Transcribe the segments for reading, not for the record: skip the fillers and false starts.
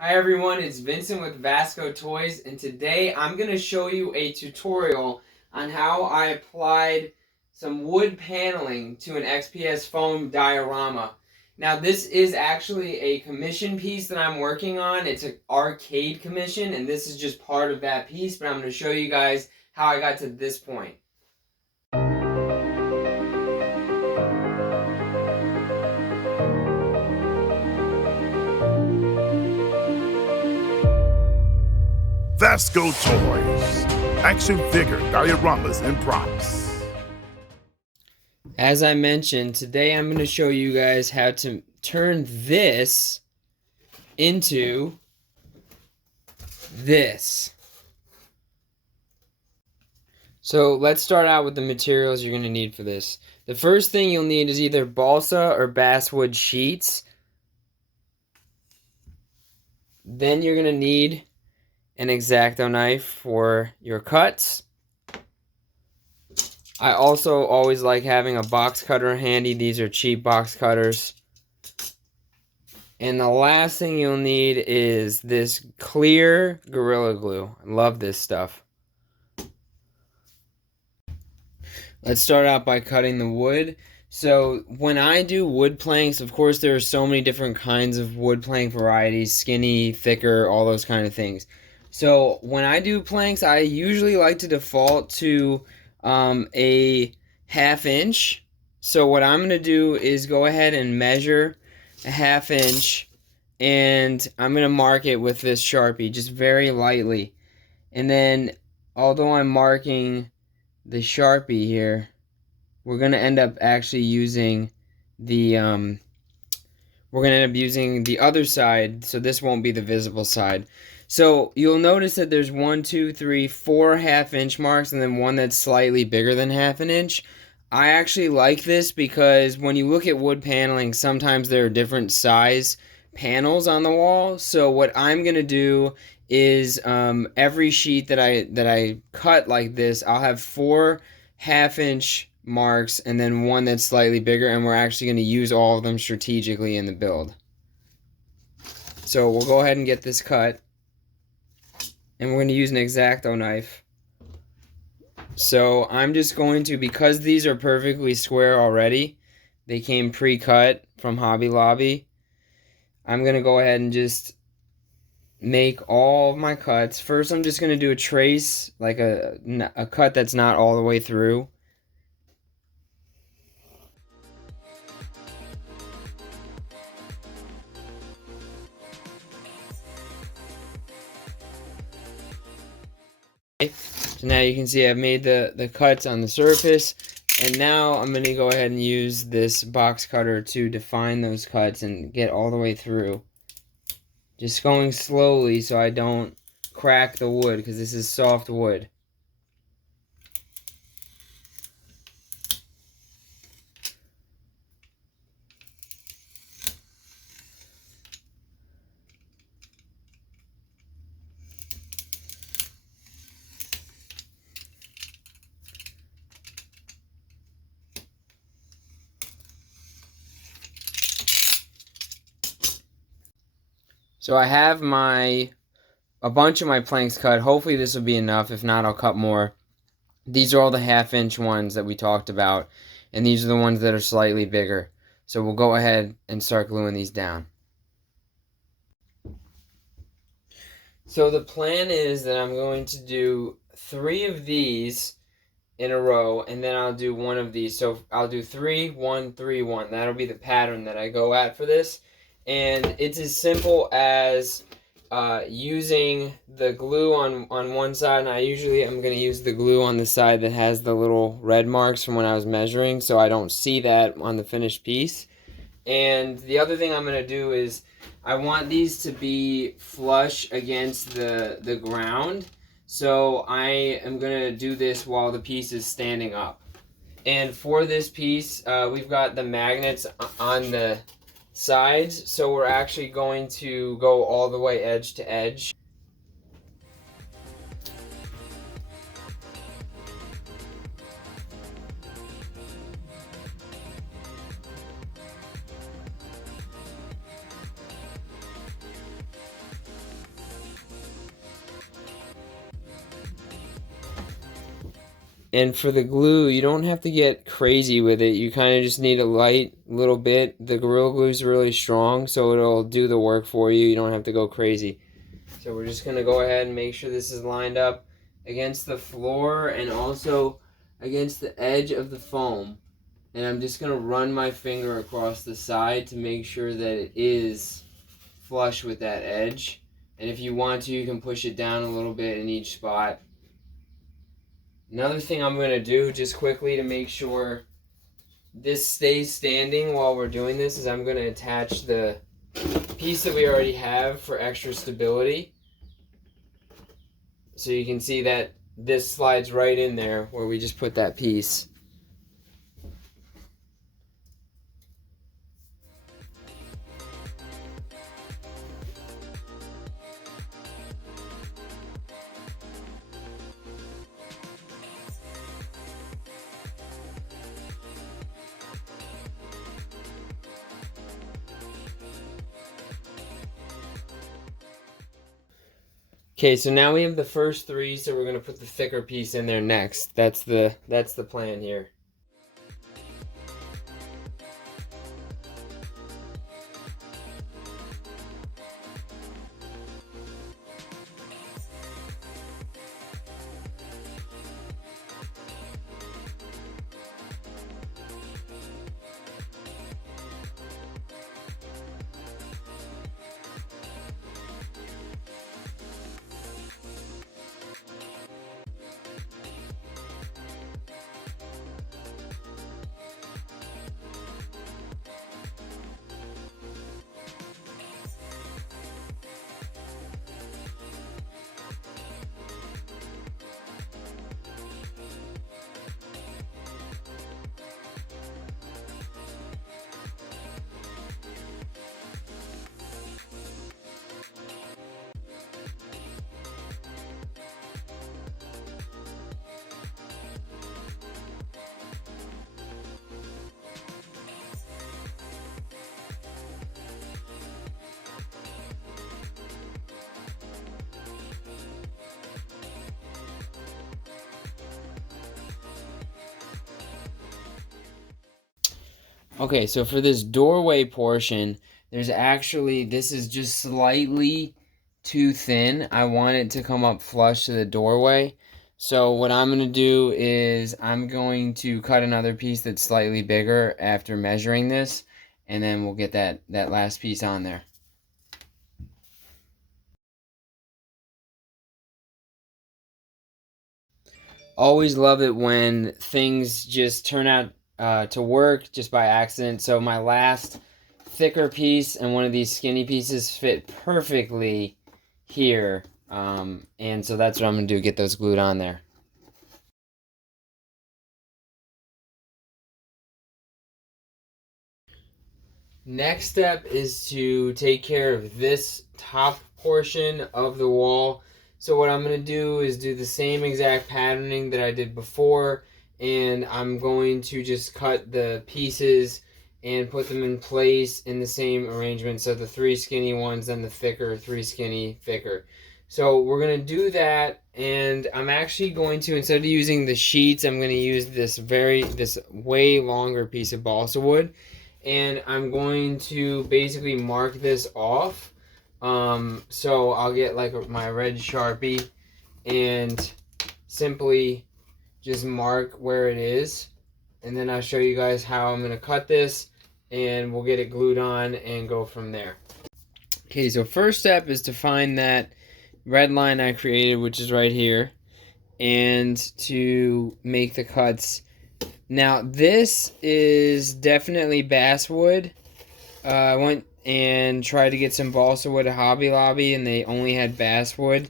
Hi everyone, it's Vincent with Vascotoys, and today I'm going to show you a tutorial on how I applied some wood paneling to an XPS foam diorama. Now this is actually a commission piece that I'm working on. It's an arcade commission, and this is just part of that piece, but I'm going to show you guys how I got to this point. Vascotoys, action figure dioramas and props. As I mentioned, today I'm going to show you guys how to turn this into this. So let's start out with the materials you're going to need for this. The first thing you'll need is either balsa or basswood sheets. Then you're going to need an X-Acto knife for your cuts. I also always like having a box cutter handy. These are cheap box cutters. And the last thing you'll need is this clear Gorilla Glue. I love this stuff. Let's start out by cutting the wood. So when I do wood planks, of course there are so many different kinds of wood plank varieties, skinny, thicker, all those kind of things. So when I do planks, I usually like to default to a 1/2 inch. So what I'm going to do is go ahead and measure a 1/2 inch, and I'm going to mark it with this Sharpie just very lightly. And then although I'm marking the Sharpie here, we're going to end up actually using the other side, so this won't be the visible side. So you'll notice that there's 1, 2, 3, 4 1/2 inch marks, and then one that's slightly bigger than 1/2 inch. I actually like this because when you look at wood paneling, sometimes there are different size panels on the wall. So what I'm gonna do is every sheet that I cut like this, I'll have 4 1/2 inch marks and then one that's slightly bigger, and we're actually going to use all of them strategically in the build. So we'll go ahead and get this cut, and we're going to use an X-Acto knife. So I'm just going to, because these are perfectly square already, they came pre-cut from Hobby Lobby, I'm going to go ahead and just make all of my cuts. First I'm just going to do a trace, like a cut that's not all the way through. So now you can see I've made the cuts on the surface, and now I'm going to go ahead and use this box cutter to define those cuts and get all the way through. Just going slowly so I don't crack the wood, because this is soft wood. So I have a bunch of my planks cut. Hopefully this will be enough. If not, I'll cut more. These are all the 1/2 inch ones that we talked about, and these are the ones that are slightly bigger. So we'll go ahead and start gluing these down. So the plan is that I'm going to do 3 of these in a row, and then I'll do 1 of these. So I'll do 3, 1, 3, 1. That'll be the pattern that I go at for this. And it's as simple as using the glue on one side, and I usually am going to use the glue on the side that has the little red marks from when I was measuring, so I don't see that on the finished piece. And the other thing I'm going to do is I want these to be flush against the ground, so I am going to do this while the piece is standing up. And for this piece, we've got the magnets on the sides, so we're actually going to go all the way edge to edge. And for the glue, you don't have to get crazy with it. You kind of just need a light little bit. The Gorilla Glue is really strong, so it'll do the work for you. You don't have to go crazy. So we're just going to go ahead and make sure this is lined up against the floor and also against the edge of the foam. And I'm just going to run my finger across the side to make sure that it is flush with that edge. And if you want to, you can push it down a little bit in each spot. Another thing I'm going to do just quickly to make sure this stays standing while we're doing this is I'm going to attach the piece that we already have for extra stability. So you can see that this slides right in there where we just put that piece. Okay, so now we have the first three, so we're gonna put the thicker piece in there next. That's the plan here. Okay, so for this doorway portion, there's actually, this is just slightly too thin. I want it to come up flush to the doorway. So what I'm going to do is I'm going to cut another piece that's slightly bigger after measuring this, and then we'll get that last piece on there. Always love it when things just turn out to work just by accident. So my last thicker piece and one of these skinny pieces fit perfectly here. And so that's what I'm going to do, get those glued on there. Next step is to take care of this top portion of the wall. So what I'm going to do is do the same exact patterning that I did before, and I'm going to just cut the pieces and put them in place in the same arrangement. So the three skinny ones, then the thicker, three skinny, thicker. So we're going to do that, and I'm actually going to, instead of using the sheets, I'm going to use this way longer piece of balsa wood, and I'm going to basically mark this off. So I'll get like my red Sharpie and simply just mark where it is, and then I'll show you guys how I'm going to cut this, and we'll get it glued on and go from there. Okay, so first step is to find that red line I created, which is right here, and to make the cuts. Now this is definitely basswood. I went and tried to get some balsa wood at Hobby Lobby, and they only had basswood,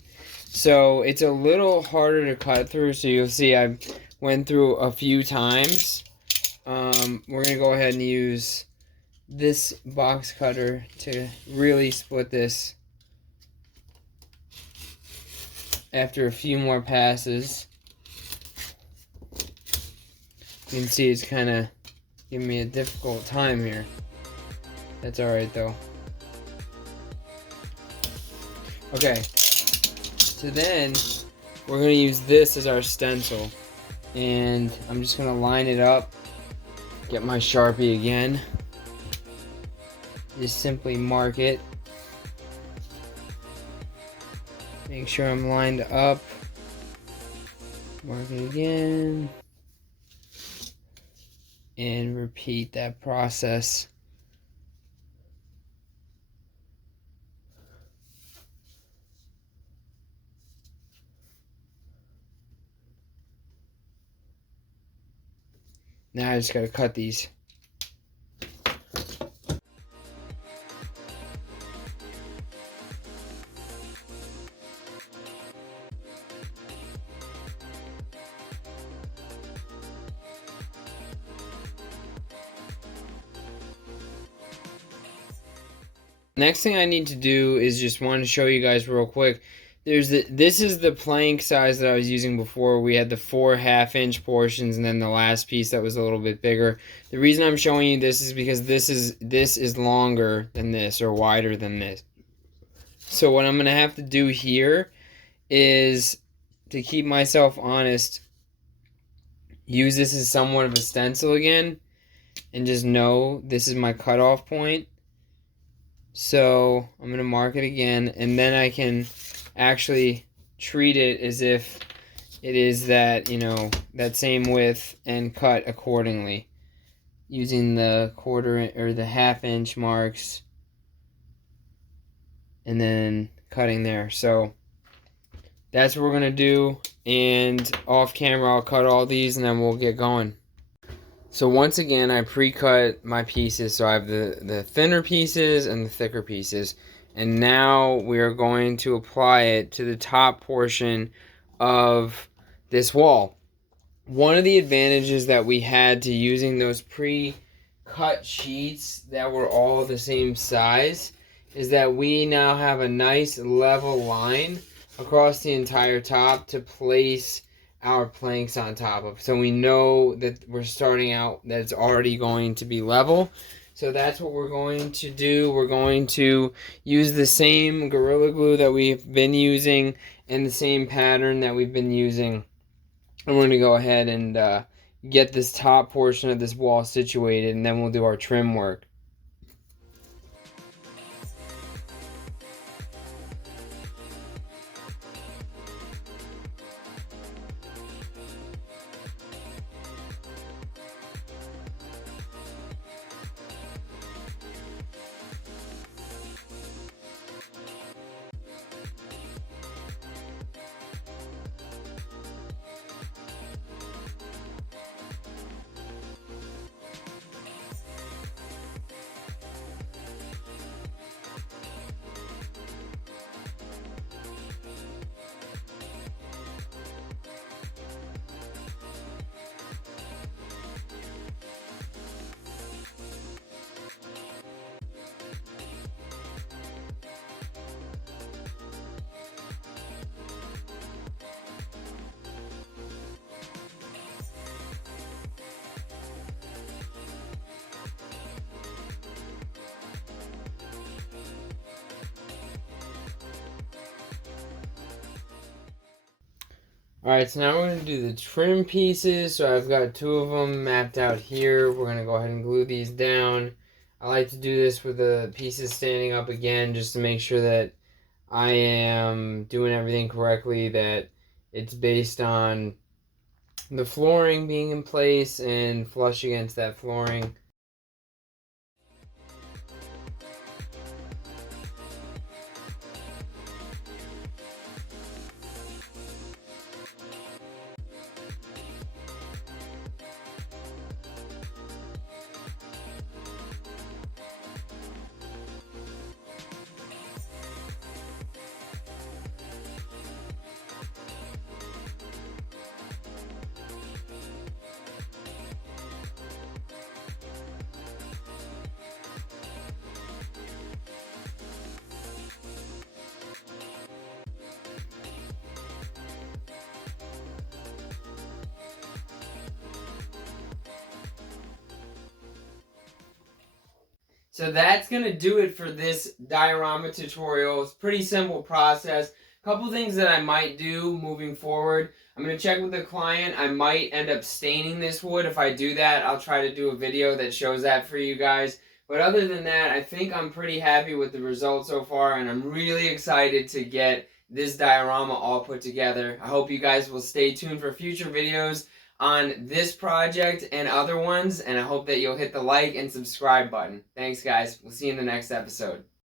so it's a little harder to cut through. So you'll see I went through a few times. We're gonna go ahead and use this box cutter to really split this after a few more passes. You can see it's kind of giving me a difficult time here. That's alright though. Okay, so then we're going to use this as our stencil. And I'm just gonna line it up, get my Sharpie again, just simply mark it, make sure I'm lined up, mark it again, and repeat that process. Now I just gotta cut these. Next thing I need to do is just want to show you guys real quick. This is the plank size that I was using before. We had the 4 half-inch portions and then the last piece that was a little bit bigger. The reason I'm showing you this is because this is longer than this, or wider than this. So what I'm going to have to do here is, to keep myself honest, use this as somewhat of a stencil again, and just know this is my cutoff point. So I'm going to mark it again, and then I can actually treat it as if it is that, you know, that same width, and cut accordingly using the quarter or the half-inch marks, and then cutting there. So that's what we're going to do, and off camera I'll cut all these and then we'll get going. So once again, I pre-cut my pieces, so I have the thinner pieces and the thicker pieces. And now we are going to apply it to the top portion of this wall. One of the advantages that we had to using those pre-cut sheets that were all the same size is that we now have a nice level line across the entire top to place our planks on top of, so we know that we're starting out, that it's already going to be level. So that's what we're going to do. We're going to use the same Gorilla Glue that we've been using and the same pattern that we've been using, and we're going to go ahead and get this top portion of this wall situated, and then we'll do our trim work. Alright, so now we're going to do the trim pieces. So I've got 2 of them mapped out here. We're going to go ahead and glue these down. I like to do this with the pieces standing up again, just to make sure that I am doing everything correctly, that it's based on the flooring being in place and flush against that flooring. So that's going to do it for this diorama tutorial. It's a pretty simple process. Couple things that I might do moving forward. I'm going to check with the client. I might end up staining this wood. If I do that, I'll try to do a video that shows that for you guys. But other than that, I think I'm pretty happy with the results so far, and I'm really excited to get this diorama all put together. I hope you guys will stay tuned for future videos on this project and other ones, and I hope that you'll hit the like and subscribe button. Thanks, guys. We'll see you in the next episode.